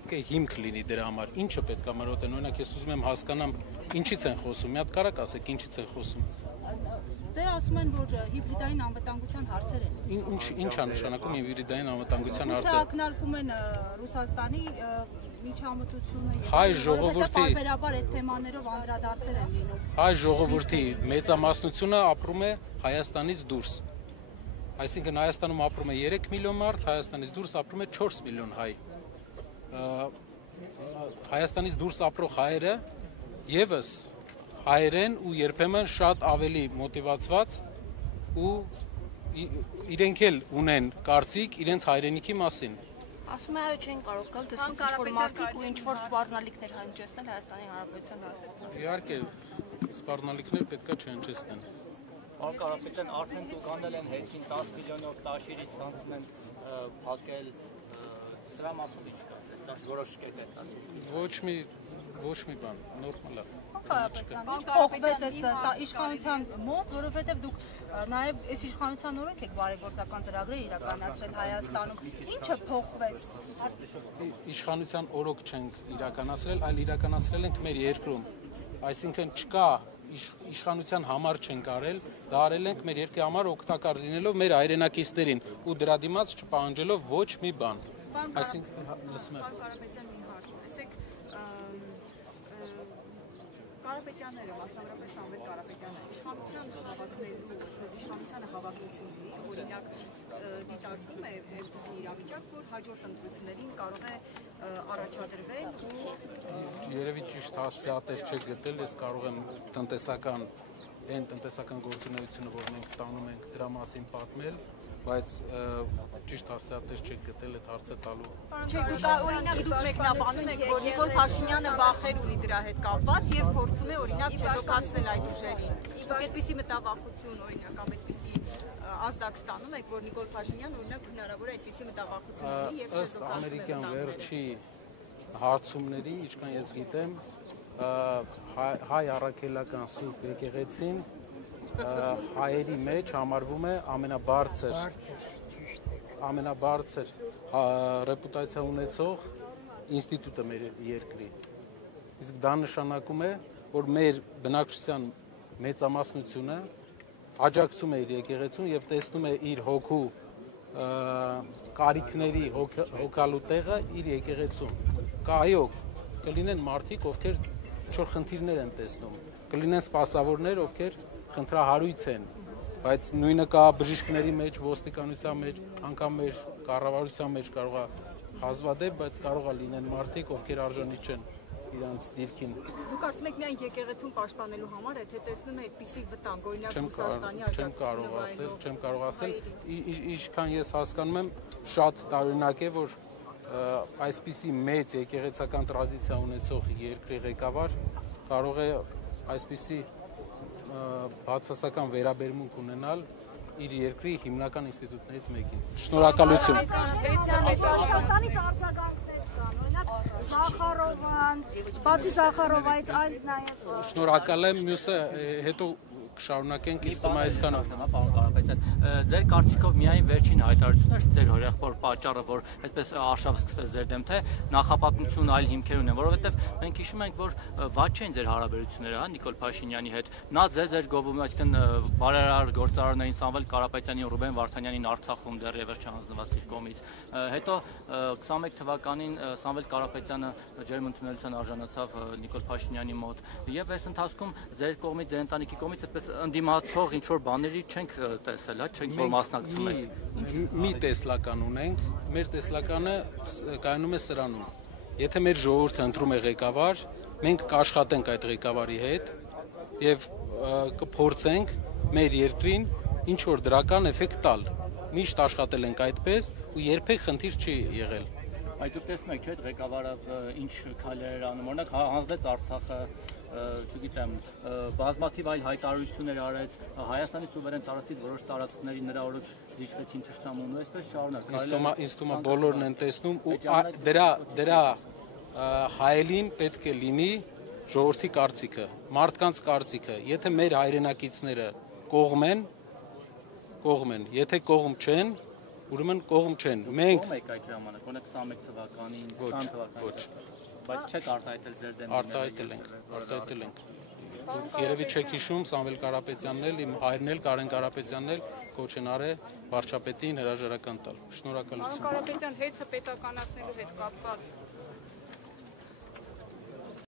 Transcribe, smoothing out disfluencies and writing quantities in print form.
պետք է հիմք լինի դրա համար, ինչը պետք է մրոտեն, օրինակ ես ուզում եմ հասկանամ ինչից են խոսում, մի հատ կարակ ասեք ինչից են խոսում։ Դե ասում են, որ հիբրիդային անվտանգության հարցեր են։ Ինչ է նշանակում հիբրիդային անվտանգության հարցը։ Ակնարկում են Ռուսաստանի միջամտությունը եւ հայ ժողովրդի բարբերաբար այդ թեմաներով անդրադարձեր են լինում։ Հայ ժողովրդի մեծամասնությունը ապրում է Հայաստանից դուրս։ Այսինքն Հայաստանում ապրում է 3 միլիոն մարդ, Հայաստանից դուրս ապրում է 4 միլիոն հայ։ Հայաստանից դուրս ապրող հայերը եւս հայերեն ու երբեմն շատ ավելի մոտիվացված ու իրենք էլ ունեն կարծիք իրենց հայրենիքի մասին։ Ասում է, այո, չեն կարող գալ դրսից ինչ-որ մարդիկ ու ինչ-որ սպառնալիքներ հնչեցնել Հայաստանի Հանրապետության հարցում։ Իհարկե, սպառնալիքներ պետքա չհնչեցնեն։ Պարոն Կարապետյան, արդեն տուգանել են հեքին 10 միլիոնով տաշիրից ցանցում են փակել, սրա մասով ինչ կասեք, դա որոշ կետեր։ Ոչ մի բան, նորմալ է։ Փոխվեց այս իշխանության մոտ, որովհետև դուք նաև այս իշխանության օրենք եք բարեգործական ծրագրեր իրականացրել Հայաստանում։ Ինչը փոխվեց։ Իշխանության օրոք չենք իրականացրել, այլ իրականացրել ենք մեր երկրում։ Այսինքն չկա իշխանության համար չենք արել, դա արել ենք մեր երկրի համար օգտակար լինելով մեր հայրենակիցներին ու դրա դիմաց չպահանջելով ոչ մի բան։ Այսինքն լսում եք Կարապետյանները, մասնավորապես Սամվել Կարապետյանը, իշխանության հավաքնելու, այսպես իշխանությանը հավաքություն ունի, օրինակ դիտարկում է այդպիսի իրավիճակ, որ հաջորդ ընտրություններին կարող է առաջադրվել ու երևի ճիշտ հասցեատեր չեք գտել, ես կարող եմ տնտեսական գործունեությունը, որ մենք տանում ենք, դրա մասին պատմել, բայց ճիշտ հասցեատեր չեք գտել այդ հարցը տալու։ Չէ, դուք օրինակ դուք մեկնաբանում եք, որ Նիկոլ Փաշինյանը վախեր ունի դրա հետ կապված եւ փորձում է օրինակ չեզոքացնել այդ ուժերին։ Դուք այդպիսի մտավախություն օրինակ կամ այդպիսի ազդակ ստանում եք, որ Նիկոլ Փաշինյանը օրինակ հնարավոր է այդպիսի մտավախություն ունի եւ ըստ ամերիկյան վերջի հարցումների, ինչքան ես գիտեմ, հայ առաքելական սուրբ եկեղեցին հայերի մեջ համարվում է ամենաբարձր ռեպուտացիա ունեցող ինստիտուտը մեր երկրի։ Իսկ դա նշանակում է, որ մեր բնակչության մեծամասնությունը աջակցում է իր եկեղեցուն եւ տեսնում է իր հոգու կարիքների հոգալու տեղը իր եկեղեցում։ Այո, կլինեն մարդիկ, ովքեր ինչ-որ խնդիրներ են տեսնում, կլինեն սպասավորներ, ովքեր խնդրահարույց են, բայց նույնը կա բժիշկների մեջ, ոստիկանության մեջ, անգամ մեր կառավարության մեջ կարող է հազվադեպ, բայց կարող է լինեն մարդիկ, ովքեր արժանի չեն իրանց դիրքին։ Դուք կարծում եք միայն եկեղեցուն պաշտպանելու համար, եթե տեսնում եք այդպիսի վտանգ, օրինակ Ռուսաստանի չեմ կարող ասել, ինչքան ես հասկանում եմ, շատ տարօրինակ է, որ այսպիսի մեծ եկեղեցական տրադիցիա ունեցող երկրի ղեկավար կարող է այսպիսի բացասական վերաբերմունք ունենալ իր երկրի հիմնական ինստիտուտներից մեկին։ Շնորհակալություն։ Ռուսաստանից արձագանքներ կան, օրինակ Զախարովան, բացի Զախարովայից այլ նաև Շնորհակալ եմ, մյուսը հետո կշարունակենք իստում այսքանով։ Պարոն Կարապետյան, ձեր կարծիքով միայն վերջին հայտարարությունն էր ձեր հորեղբոր պատճառը, որ այսպես արշավ սկսվեց ձեր դեմ, թե նախապատմություն այլ հիմքեր ունեն, որովհետև մենք հիշում ենք, որ վատ չեն ձեր հարաբերությունները, Նիկոլ Փաշինյանի հետ։ Նա ձեզ էր գովում, այսինքն բարերար գործարարներին Սամվել Կարապետյանին ու Ռուբեն Վարդանյանին Արցախում դեռևս չհանձնված իր կողմից։ Հետո 21 թվականին Սամվել Կարապետյանը ջերմընդունելության արժանացավ Նիկոլ Փաշինյանի մոտ, եւ այս ընթացքում ձեր կողմից, ձեր ընտանիքի կողմից այդպես ընդդիմացող ինչ որ բաների չենք տեսել, չենք որ մասնակցում ենք։ Մի տեսլական ունենք, մեր տեսլականը կայանում է սրանում։ Եթե մեր ժողովուրդը ընտրում է ղեկավար, մենք կաշխատենք այդ ղեկավարի հետ եւ կփորձենք մեր երկրին ինչ որ դրական էֆեկտ տալ։ Միշտ աշխատել ենք այդպես ու երբեք խնդիր չի եղել։ Այդ դուք տեսնում եք, չէ՞, ղեկավարը ինչ քայլեր էր անում, օրինակ հանձնեց Արցախը, չգիտեմ, բազմաթիվ այլ հայտարարություններ արեց, Հայաստանի սուվերեն տարածքից որոշ տարածքների նրա օրոք զիջվեցին թշնամուն, ու այսպես շարունակ։ Ինձ թվում է բոլորն են տեսնում ու դրա հայելին պետք է լինի ժողովրդի կարծիքը, մարդկանց կարծիքը։ Եթե մեր հայրենակիցները կողմ են, եթե կողմ չեն, ուրեմն կողմ չեն։ Մենք եք այդ ժամանակ, գոնե 21 թվականին, 20 թվականին, բայց չեք արտահայտել ձեր դեմ։ Արտահայտել ենք։ Երևի չեք հիշում, Սամվել Կարապետյանն էլ, իմ հայրն էլ, Կարեն Կարապետյանն էլ կոչ են արել վարչապետին հրաժարական տալ։ Շնորհակալություն։ Կարապետյան, հեծը պետականացնելու հետ կապված